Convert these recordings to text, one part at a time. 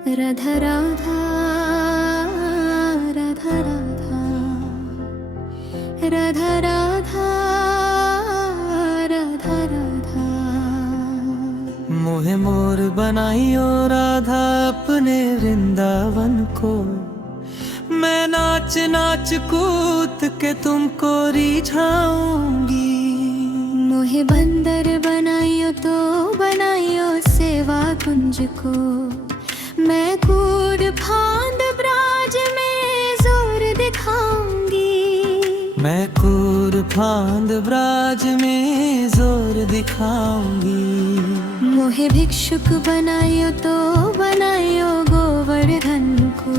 राधा राधा राधा राधा राधा राधा राधा राधा। मोहे मोर बनाइयो राधा अपने वृंदावन को, मैं नाच नाच कूद के तुमको रिझाऊंगी। मोहे बंदर बनाइयो तो बनाइयो सेवा कुंज को, मैं कूद फांद ब्राज में जोर दिखाऊंगी। मैं कूद फांद ब्राज में जोर दिखाऊंगी। मोहे भिक्षुक बनाइयो तो बनाइयो गोवर्धन को,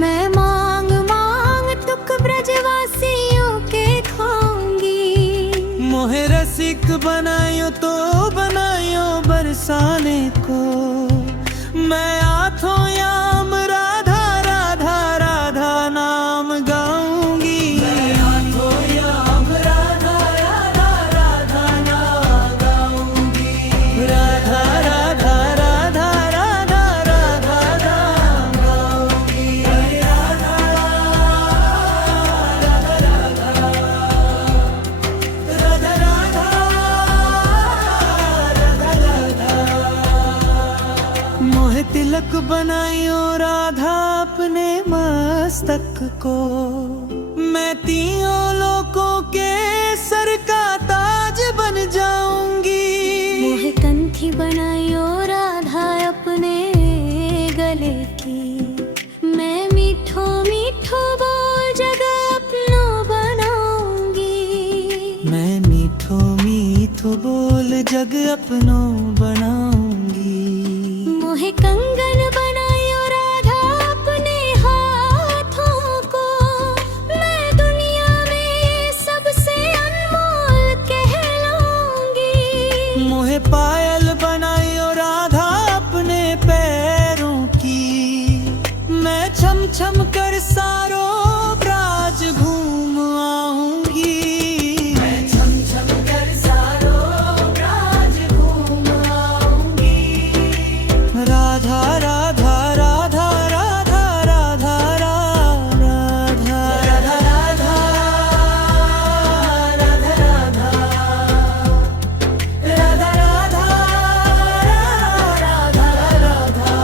मैं मांग मांग तुक ब्रजवासियों के खाऊंगी। मोहे रसिक बनाइयो तो बनाइयो बरसाने को, मैं आठों याम राधा राधा राधा नाम गाऊंगी। मैं आठों याम राधा राधा राधा नाम गाऊंगी। राधा राधा राधा राधा राधा नाम गाऊंगी। राधा राधा राधा राधा मोहे तिलक बनाइयो राधा अपने मस्तक को, मैं तीनों लोकों के सर का ताज बन जाऊंगी। मोहे कंठी बनाइयो राधा अपने गले की, मैं मीठो मीठो बोल जग अपनो बनाऊंगी। मैं मीठो मीठो बोल जग अपनो बनाऊंगी। मोहे कंगन बनाइयो राधा अपने हाथों को, मैं दुनिया में सबसे अनमोल कहलाऊंगी। मोहे पायल बनाइयो राधा अपने पैरों की, मैं छम छम कर सारो ब्राज घूम आऊंगी। मैं छम छम कर सारो ब्राज घूम आऊंगी। राधा राधा राधा राधा राधा राधा राधा राधा राधा राधा राधा राधा राधा राधा।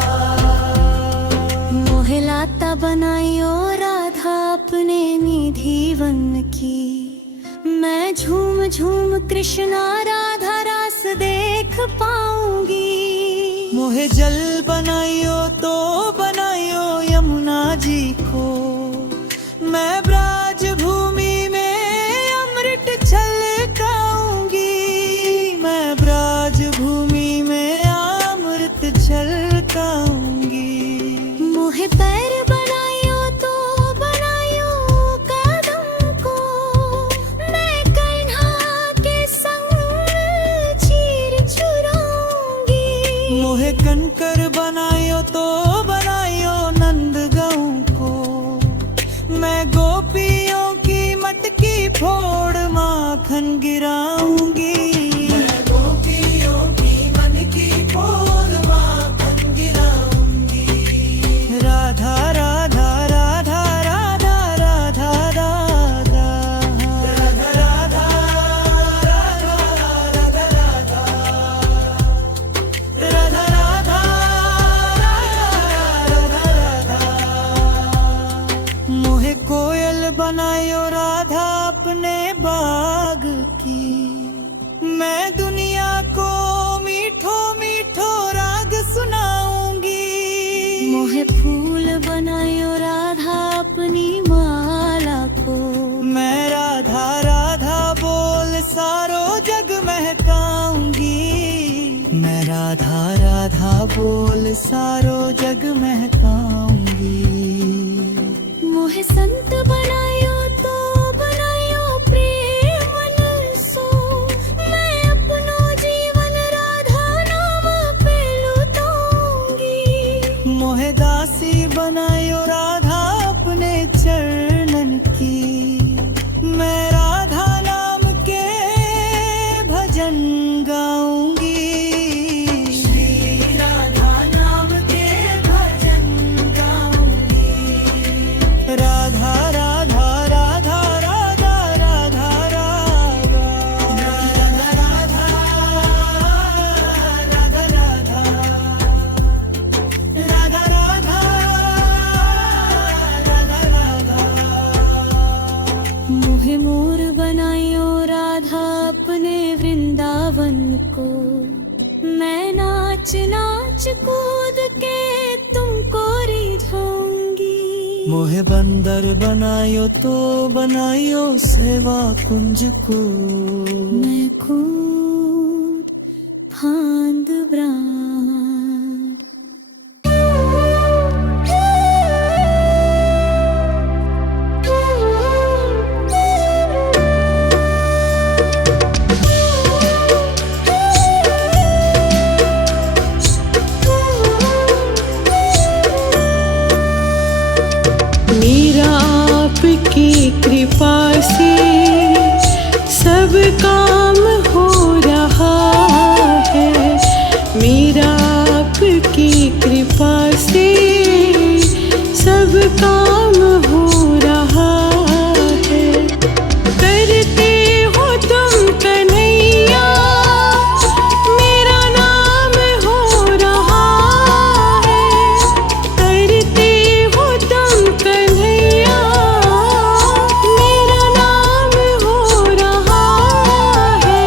मोहे लाता बनाइयो राधा अपने निधि वन की, मैं झूम झूम कृष्णा राधा रास देख पाऊंगी। मोहे जल बनाइयो तो बनाइयो यमुना जी को, मैं ब्राज भूमि में अमृत छलकाऊंगी। मैं ब्राज भूमि में अमृत छलकाऊंगी। मोहे पैर बनाइयो तो बनाइयो कदम को, मैं कन्हा के संग चीर चुराऊंगी। मोहे कनकर बनाइयो तो बनाइयो नंद गाँव को, मैं गोपियों की मटकी फोड़ माखन गिराऊंगी। मैं गोपियों की मटकी फोड़ माखन गिराऊंगी। राधा राधा राधा राधा राधा राधा राधा राधा राधा राधा राधा राधा। मोहे कोयल बनायो राधा अपने बाग की, मैं दुनिया को मीठो मीठो राग सुनाऊंगी। मोहे फूल बनाइयो राधा अपनी माला को, मैं राधा राधा बोल सारो जग महकाऊंगी। मैं राधा राधा बोल सारो जग महकाऊंगी। मोहे संत बनाइयो तो बनाइयो प्रेम नरसो, मैं अपनो जीवन राधा नाम पे लुटाऊंगी। मोहे दासी बनायो राधा अपने चरणन की, मैं राधा नाम के भजन गाऊंगी। श्री राधा नाम के नाच नाच कूद के तुमको रिझाऊंगी। मोहे बंदर बनायो तो बनायो सेवा कुंज को। मैं कूद फांद ब्रांड। मेरा आपकी कृपा से सब काम हो रहा है। मेरा आपकी कृपा से सब काम हो रहा है। करते हो तुम कन्हैया मेरा नाम हो रहा है। करते हो तुम कन्हैया मेरा नाम हो रहा है।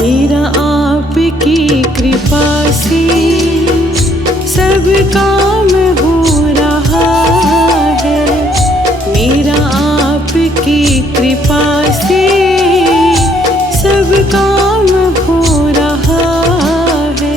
मेरा आपकी कृपा से सब काम हो रहा है। मेरा आपकी कृपा से सब काम हो रहा है।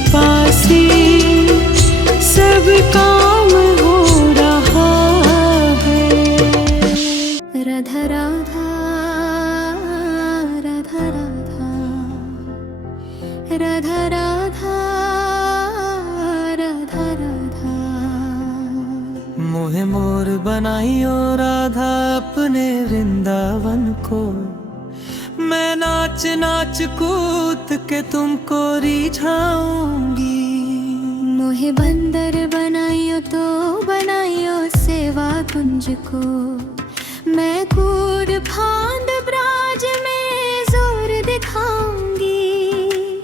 कृपा से सब काम हो रहा है। राधा राधा राधा राधा राधा राधा राधा राधा। मोहे मोर बनाइयो राधा अपने वृंदावन को, मैं नाच नाच कूद के तुमको रिझाऊंगी। मोहे बंदर बनाइयो तो बनाइयो सेवा कुंज को, मैं कूद फांद ब्राज में जोर दिखाऊंगी।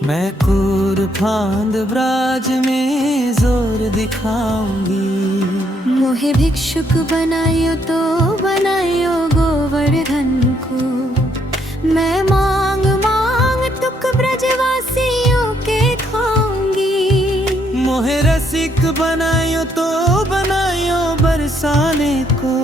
मैं कूद फांद ब्राज में जोर दिखाऊंगी। मोहे भिक्षुक बनाइयो तो बनाइयो गोवर्धन को, मैं मांग मांग तुक ब्रजवासियों के खाऊंगी। मोहे रसिक बनाइयो तो बनाइयो बरसाने को,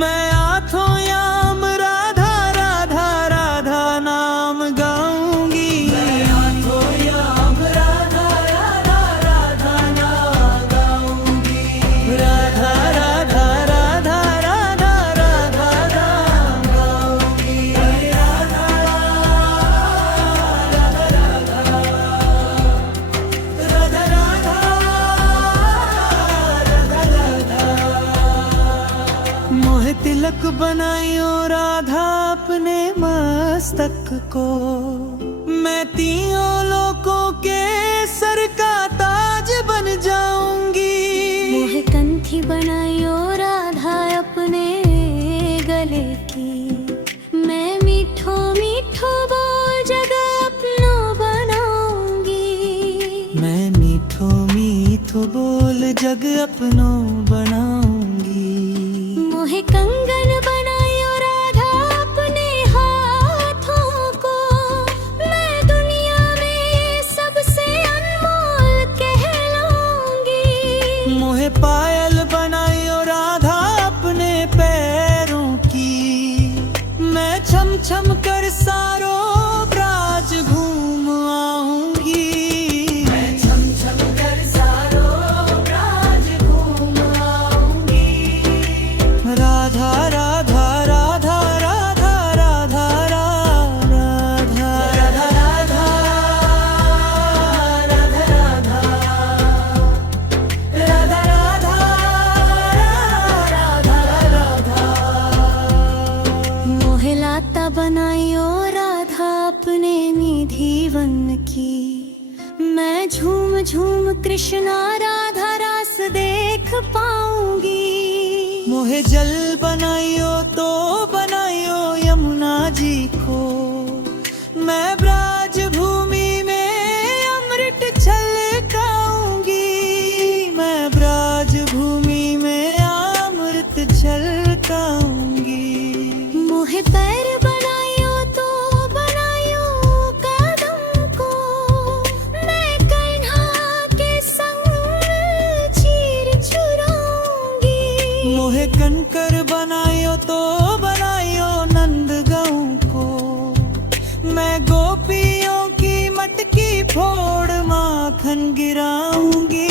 मैं आठों याम राधा राधा राधा नाम गाऊंगी। मैं आठों याम राधा राधा राधा नाम गाऊंगी। राधा राधा राधा राधा राधा नाम गाऊंगी। राधा राधा राधा राधा। मोहे तिलक बनाइयो राधा अपने मस्तक को, मैं तीनों लोकों के सर का ताज बन जाऊंगी। मोहे कंठी बनाइयो राधा अपने गले की, मैं मीठो मीठो बोल जग अपनो बनाऊंगी। मैं मीठो मीठो बोल जग अपनो बनाऊंगी। मोहे कंगन बनाइयो राधा अपने हाथों को, मैं दुनिया में सबसे अनमोल कहलाऊंगी। मोहे पायल बनाइयो राधा अपने पैरों की, मैं छम छम कर सारो ब्राज घूम आऊंगी। मैं छम छम कर सारो ब्राज घूम आऊंगी। राधा राधा राधा राधा राधा राधा राधा राधा राधा राधा राधा राधा राधा। मोहे लाता बनाइयो राधा अपने निधि वन की, मैं झूम झूम कृष्णा राधा रास देख पाऊंगी। मोहे जल बनाइयो तो बनाइयो यमुना जी को, मैं ब्राज भूमि में अमृत छलकाऊंगी। मैं ब्राज भूमि में अमृत छलकाऊंगी। मोहे पैर बनाइयो तो बनाइयो कदम को, मैं कन्हा के संग चीर चुराऊंगी। मोहे कनकर बनाइयो तो बनाइयो नंदगांव को, मैं गोपियों की मटकी फोड़ माखन गिराऊंगी।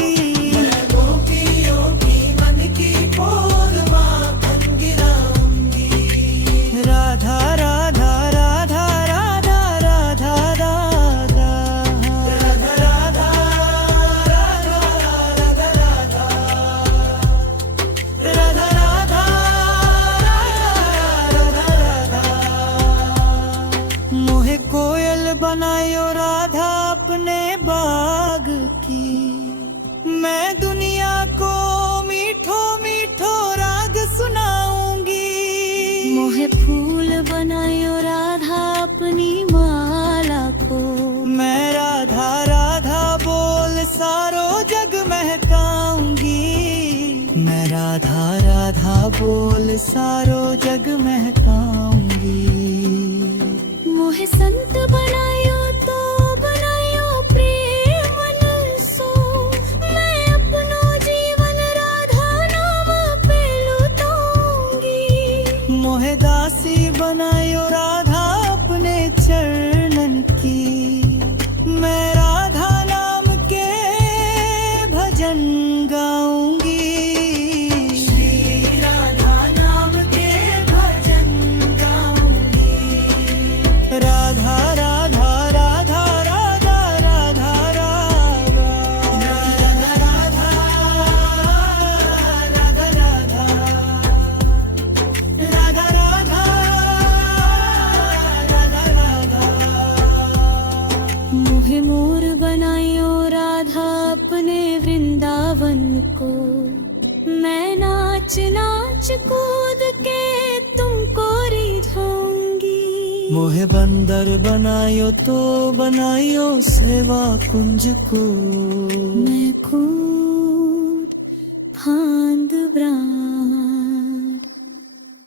मैं गोपियों की मटकी फोड़ माखन गिराऊंगी। राधा राधा राधा राधा राधा राधा राधा राधा राधा राधा राधा राधा राधा राधा। मोहे कोयल बनायो राधा अपने बाग की, मैं दुनिया को मीठो मीठो राग सुनाऊंगी। मोहे फूल बनाइयो राधा अपनी माला को, मैं राधा राधा बोल सारो जग महकाऊंगी। मैं राधा राधा बोल सारो जग महकाऊंगी। मोहे संत बनाइयो तो बनाइयो प्रेम सो, मैं अपनो जीवन राधा नाम पे लुटाऊंगी। मोहे दासी बनायो राधा अपने चरणन की, मैं राधा नाम मोहे मोर बनायो राधा अपने वृंदावन को, मैं नाच नाच कूद के तुमको रिझाऊंगी। मोहे बंदर बनायो तो बनायो सेवा कुंज को,